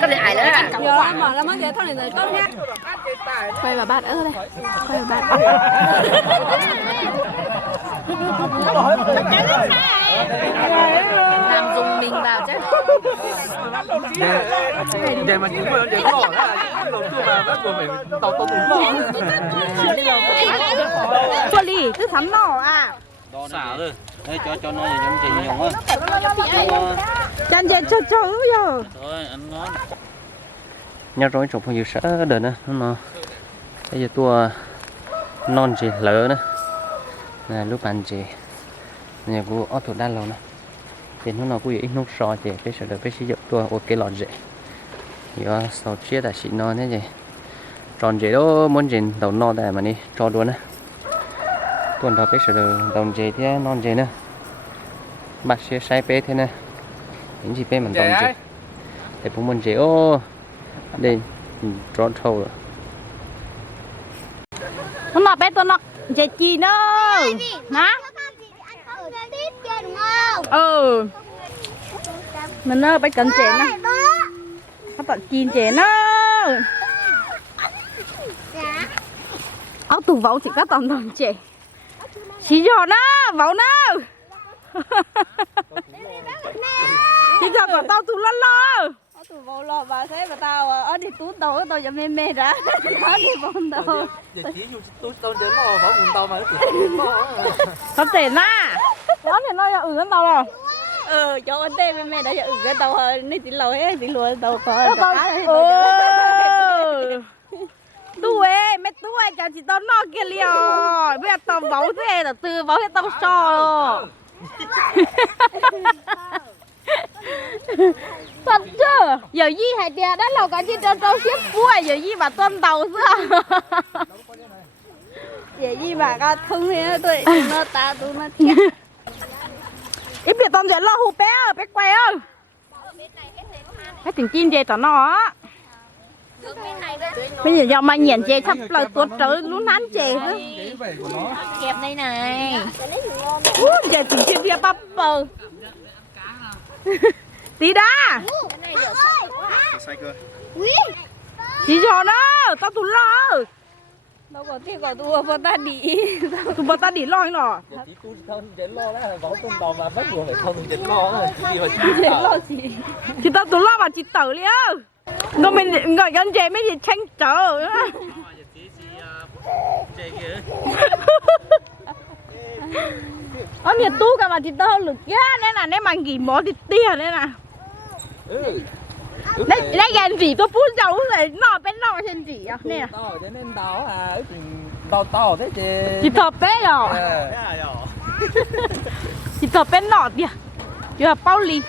có để ai nữa à? Giờ mở ra mất vậy thôi này tốt nhá. Quay vào bát ớt đây. Quay vào bát. Làm dùng mình vào chứ. Vậy mà chúng mình vậy có là đầu tiên mà bắt buộc phải tàu tàu tùng lò. Cho đi, cứ thắm nỏ à. Xả rồi. Đây cho nó giống chị nhiều á. Chăn chê cho rồi. Rồi ăn ngon. Nhớ rồi chụp phong sợ đợt nữa nó. Bây giờ tua non chị lỡ nữa. Nè lúc ăn chị. Nhà cô ở thủ đan lâu nè. Thì nó cũng ít nút sò chị bây giờ được bây giờ tua ok lọt chị. Giờ sau chia là xịn non thế gì. Tròn chị đó muốn chị đầu no đây mà đi cho luôn á. Tuần đó bây giờ được đầu chị thế non chị nữa. Bác sẽ sai bé thế này. Những gì bé mình đồng chị. Để cũng muốn chị ô đây tròn thâu rồi. Nó nọ bé tôi nọ chị chi nữa. Hả? Ừ. Mình ơi bé cần trẻ nè. Nó tận chiên trẻ nó. Áo tủ vấu chỉ có tầm tầm trẻ. Chỉ cho nó, vấu nó. Chỉ cho còn tao tủ lo lo. Tủ vấu lo bà thế mà tao ở đi tú tàu tao giờ mê mê ra. Nó đi vòng tàu. Chỉ dùng tú tàu đến nó vào vùng tàu mà Không thể na. Đó thì nó ở tàu rồi. Cho anh tê mẹ đã ở cái tàu nên chỉ lôi ấy, chỉ lùa tàu có. Đuôi mẹ đuôi cho chị tao nó kia liều. Bây giờ tao bấu thế là từ bấu hết tao so. Thật chứ. Giờ gì hả tia đó là có chị tao xếp vui giờ gì mà tuân tàu xưa. Giờ gì mà có thương thế tôi nó ta tôi nó thiệt. Ít biệt tao giờ lo hụt bé ơi, bé quay ơi. Cái thằng chim về tao nó á. Bây giờ do mà nhìn chè thấp lời tuột trời luôn nán chè nữa. Kẹp đây này. Giờ thằng chim kia bắp bờ. Tí đá. Chỉ cho nó, tao tụi lo. Đâu có tiếc có tụi bọn ta đi. Tụi bọn ta đi lo anh nọ. chỉ tu không để lo đó võ tung tàu mà bắt buộc phải không để lo đó Chị lo gì? Chị tao tụi lo mà chị tử liền. Nó mình gọi con chè mấy gì tranh trở. Nó nhiệt tu cả mà chị tao lực kia nên là nên mà nghỉ mỏ thì tiền nên là. Đây gần gì tôi phun dầu này nọ bên nọ trên gì à nè. To cho nên tàu à to thế chị. Chị thọ bé rồi. Chị thọ bé nọ kìa. Chị là bao lì.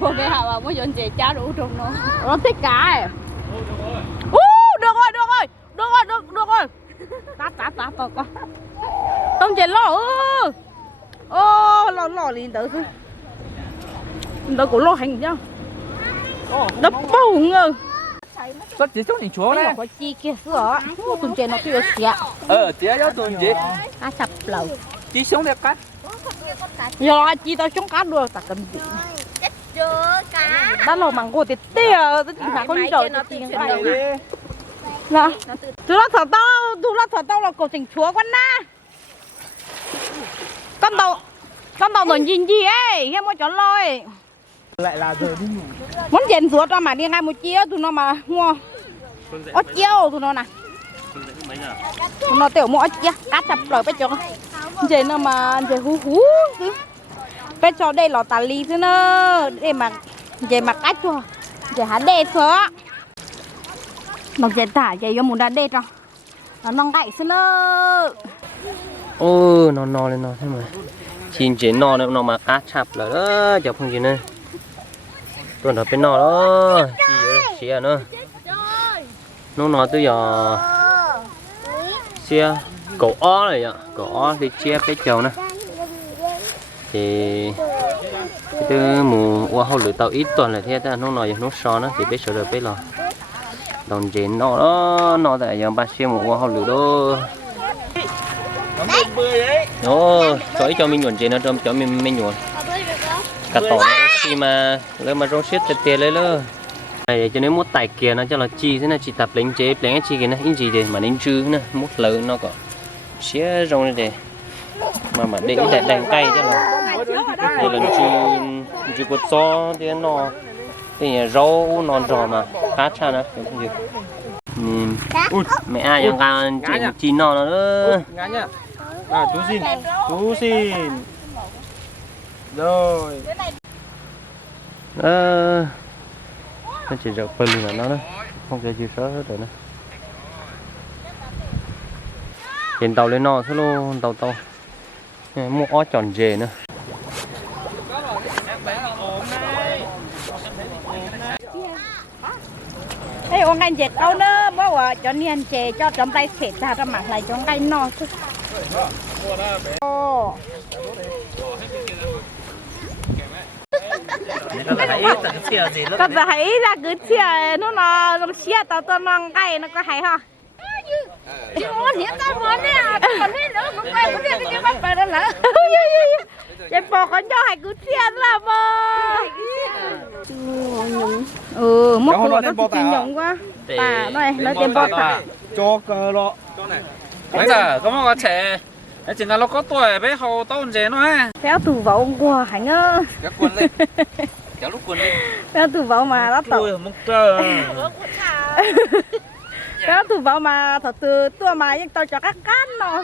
Bộ cái hào mà mới dọn chè cháo đủ trùng nó. Nó thích cả. Được rồi. Tát con. Tông chè lò. Lò liền tự thôi. Đâu có lo hành chứ. Đập bông ơi. Rất chỉ chút thì chúa đấy. Có chi kia sữa. Tông chè nó kia xịa. Tía cho tôi gì? Cá sập lầu. Chỉ xuống đẹp cắt. Giờ chi tao xuống cá được ta cần gì. Chưa cá. Đã lâu mằng cô thì tia, tôi chỉ phải con trời nó tiền phải. Nè. Tôi nói thật tao là cổ tình chúa con na. Con tàu nổi gì ấy, em muốn chọn lôi. Lại là giờ đi ngủ. Muốn chèn ruột ra mà đi ngay một chia tụi nó mà mua. Ớt chiêu tụi nó nè. Tụi nó tiểu mua ớt chia, cá chập lời bé cho. Vậy nó mà vậy hú chứ. Bé cho đây là tà ly thế nó để mà vậy mà cá cho. Vậy hả đê thôi. Nó vậy tả vậy có muốn đã đê rồi. Nó nong gậy thế nó. Nó lên nó thế mà. Chín chế nó mà cá chập là đó, chập không gì nữa. Tuần đó bên nó đó, chỉ à nữa. Nó tới giờ xe cổ ó này ạ, cổ ó thì chia cái chầu nè. Thì từ mùa qua hậu lửa tàu ít tuần là thế ta nó nói nó so nó thì biết sửa được biết rồi. Đồng chiến nó đó nó tại giờ ba xe mùa qua hậu lửa đó. Cho cho mình nhuận chế nó cho mình nhuận. Cả tỏ khi mà lấy mà rong xiết tiền lấy lơ này cho nên mốt tài kia nó cho là chi thế này chỉ tập lính chế lính chi kia nó in gì để mà lính chư nè mốt lớn nó có xía rong này để mà định để đèn cây cho là đây là chư cột gió thì nó thì rau non giò mà khá cha nữa không gì mẹ ai cho con chuyện chi non nó nữa chú xin rồi nó chỉ rộng phân là nó đó không thể chịu sớ được nữa trên tàu lên nọ thôi luôn tàu mua ó tròn dề nữa Ê, ông anh dệt câu nữa, bố à, cho niên chè cho trong tay khệt ra ra mặt lại cho ngay no chứ. Có thấy ra cứ chia nó làm chia tao tao non cây nó có hay ha. Chứ muốn hiện tại muốn đấy à, còn thế nữa muốn quay muốn đi cái bắt bài đó là. Chị bò con cho hay cứ chia là bò. Mất của nó chỉ nhộng quá. Bà này nó tiền bò tạ. cho cờ lọ bây giờ có một trẻ chỉ là nó có tuổi với hầu tôn chế nó ấy Kéo tủ vào ông qua hạnh ơ. kéo quần lên kéo lúc quần lên Kéo tủ vào mà nó tẩu. tôi một trời Kéo tủ vào mà thật từ tua mà nhưng tôi cho các cát nó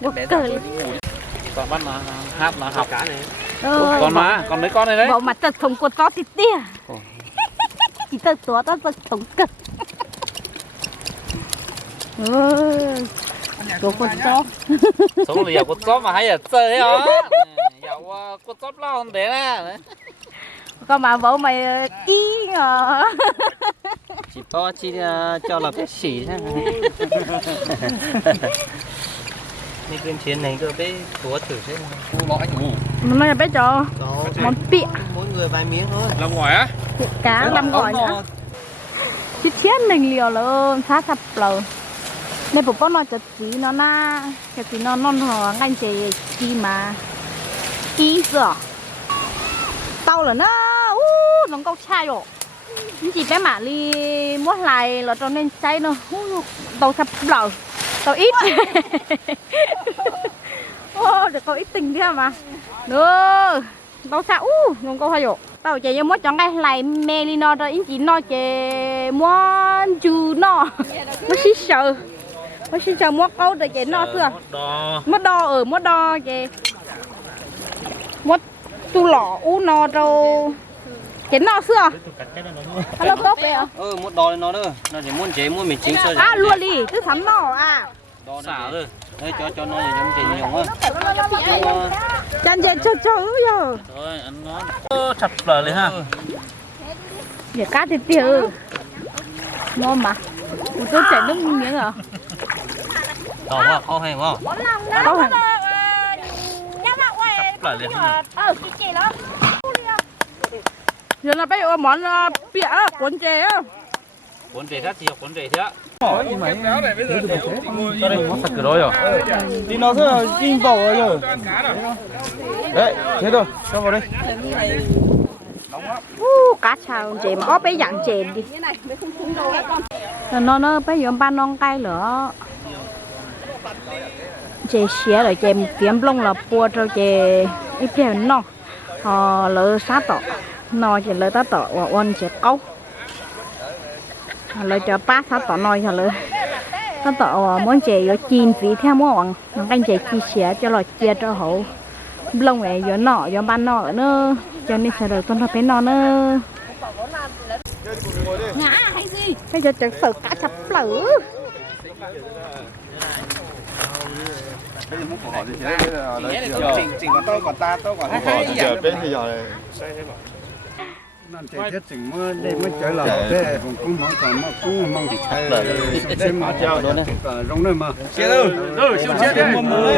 một cười. còn bắt nó hát nó học cá này còn mà còn mấy con này đấy Vào mặt thật thống cột to thịt tia. Chỉ thật tua đó thật thống cực. Đồ cột to. sống là giờ cột chóp mà hay là chơi đấy hả giờ cột chóp lo không để nè Còn mà vợ mày ý à. chỉ to chi cho là cái xỉ thế như cái chiến này cơ bé túa thử thế Nó là bé cho món pịa mỗi người vài miếng thôi làm ngoài á cá làm gỏi nữa. Chứ chết mình liều luôn khá sập lờ. Nên bố nó cho tí nó na cho tí nó non hò anh chị chi mà ký sữa tao là nó nó câu chai rồi chỉ bé mạ li muốn lại là cho nên cháy nó tao sập lờ tao ít được có ít tình kia mà nữa tao sao nó câu hay rồi tao chỉ muốn chọn cái lại mê li nó rồi chỉ nó chỉ muốn chú nó xí sợ nó xí sợ muốn câu để chỉ nó xưa mất đo mất đo chị mất tu lọ nó rồi chỉ nó xưa nó tốt vậy à muốn đo lên nó nữa nó chỉ muốn chế muốn mình chính sơ luôn đi cứ sắm nó đo xả rồi đấy cho nó giống chế nhiều quá chân chân cho rồi rồi ăn nó chặt lờ lên ha giờ cá thịt tiêu ngon mà tôi chảy nước miếng à đỏ quá khó hay không có hả lờ lên ha giờ là bây giờ món bịa cuốn chè á cuốn chè khác gì cuốn chè thế cho đây nó sạch rồi rồi thì nó rất là kinh vào rồi đấy thế thôi cho vào đây cá chào chè mà có bé dạng chè đi nó bây giờ ba non cay nữa chè xé rồi chè kiếm lông là bua cho chè ít chè nó lỡ sát tọ nó chỉ lỡ tát tọ oan chè câu lỡ cho ba sát tọ nói cho lỡ tát tọ muốn chè có chín phí theo muốn bằng canh chè chi xé cho lọ chia cho hậu lông này giờ nọ giờ ban nọ nữa cho nên sẽ được con nó bé nọ nữa Ngã hay gì? bây giờ chẳng sợ cá chập lử chỉnh còn tôi còn ta tôi còn giờ bên bây giờ nên thiết chỉnh mới đây mới trở lại thế cũng mong còn mà cũng mong thì xem mà chào đó này rong nơi mà chia đâu rồi siêu chia đấy mua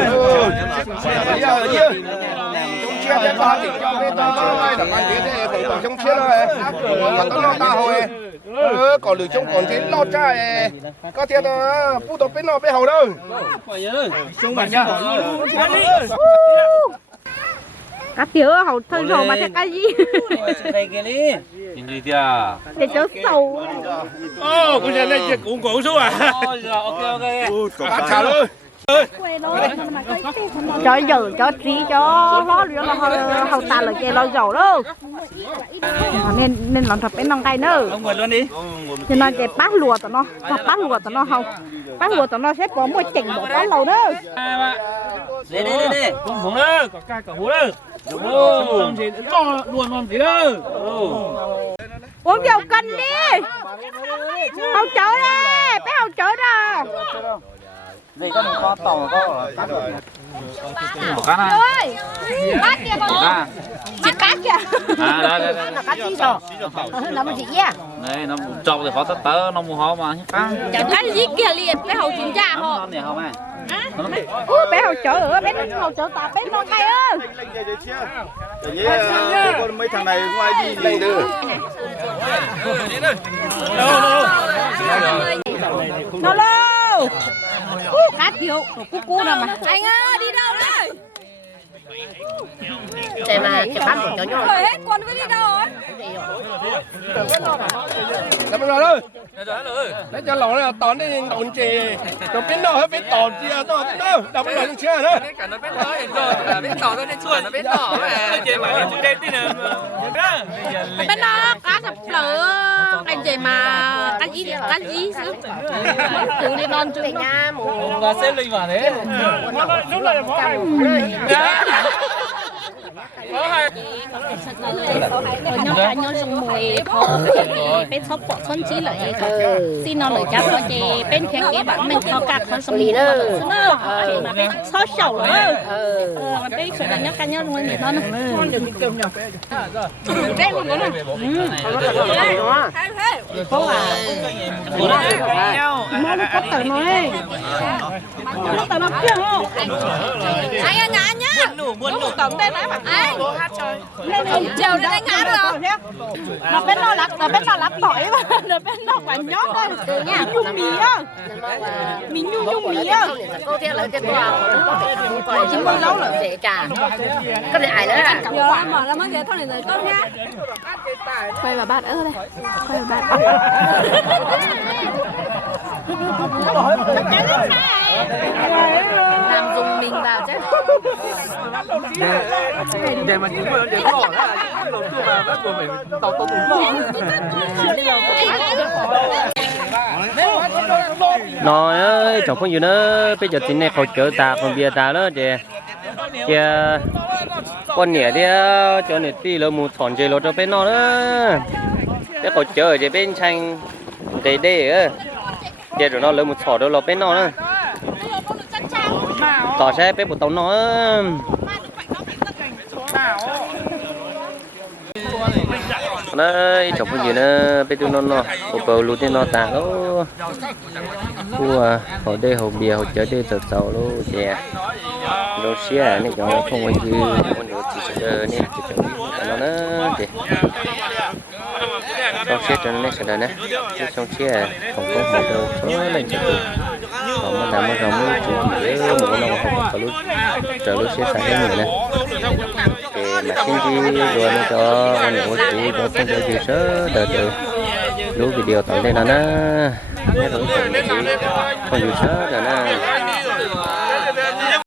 chia để ba thì cho cái to làm ăn thế thì còn trong chia rồi còn to ta hồi còn lửa trong còn thế lo trai có thiệt là phụ thuộc bên nào bên hậu đâu chung bạn nhá cá tiểu hậu thân hậu mà theo cái gì nhìn gì tia để cho sầu ô cũng là đây cũng cũng số à ok ok Bác chào luôn. cho giờ cho trí cho nó liền là hậu ta là cái lo dầu đâu nên làm thật bên nông cây nữa ông ngồi luôn đi cho nên cái bát lùa tụi nó không bát lùa tụi nó sẽ có một chỉnh bộ bát lầu đó đi cũng nữa có ca cả hú đó làm gì cho luôn làm gì đó uống dầu cân đi hậu chở đi bé hậu chở đó vậy có một con tàu có một cá này ơi bác kia con chị bác kìa đây là cá chi rồi nó mà chị nha đây nó trâu thì khó tớ nó mua họ mà chẳng cái gì kia liền cái hậu chính cha họ này không à bé hậu chở ở bé hậu chở ta bé nó ngay ơi Con mấy thằng này ngoài đi lên đưa. nó lâu cá tiểu cu nào mà anh ơi đi đâu đây để mà chụp ăn của nhỏ rồi hết con với đi đâu Làm rồi ơi. Lấy cho lỗ này tòn đi tòn chì. Cho biết đâu hết biết tòn chi à tòn đâu. Đập cái này chưa nữa. Cả nó biết nói rồi, là biết tỏ ra nên chuột nó biết tỏ mà. Chị mà lên trên đây tí nữa. bên đó cá sập lở anh chị mà cá gì chứ tự đi non chung nha Và xếp linh vào đấy. Lúc này có hai. Có hai. nhau cả nhau dùng mùi khó bên shop của xuân chí lợi xin nó lợi chắc nó chỉ bên khen cái bạn mình thao cắt nó xong đi nữa mà bên xóa sầu nữa mà bên sửa là nhau cả nhau luôn vậy thôi ngon được kiểu nhỏ đây luôn nữa có à nó có tờ nói nó tờ nó kia không anh ngã nhá Buồn nụ. tổng đây nãy mà anh chiều đến anh ngã rồi nó bên nó lắc tỏi mà nó bên nó quả nhót đây nha nhung mì á mì nhung mì á cô theo lại cái quả chỉ bao lâu rồi dễ cả cái này nữa à giờ mở ra mới thế thôi này tốt nhá quay vào bát ơ đây quay vào bát làm dùng mình vào chứ Để mà chúng mình để bỏ ra là đầu tiên mà bắt buộc phải tàu tàu đúng bỏ. nói ơi chồng không gì nữa bây giờ tin nàyเขาchở ta còn bia ta nữa chị kia con nhẹ đi cho này tí là một thòn chơi lột cho bên nó nữa đểเขาchở chị bên tranh để đi giờ rồi nó lấy một thỏi đó là bên nó nữa tỏ xe bên một tàu nó đấy chồng không gì nữa bên tôi nó một bầu luôn trên nó tàng đó hồi đây hồi bia hồi chở đây từ tàu luôn chè đồ xe này cho không có gì con đồ chỉ sợ nên chỉ cần nó nữa thì xong xe cho nó sẽ đây nè xong xe không có một đồ số lên cho tôi còn mà làm mà không có chủ để một con nào không có lúc chờ lúc xe sang cái người này thì mà xin gì rồi nó cho anh một tí cho không có gì sớ đợi từ lúc video tới đây nó nè nhớ rồi không gì sớ rồi nè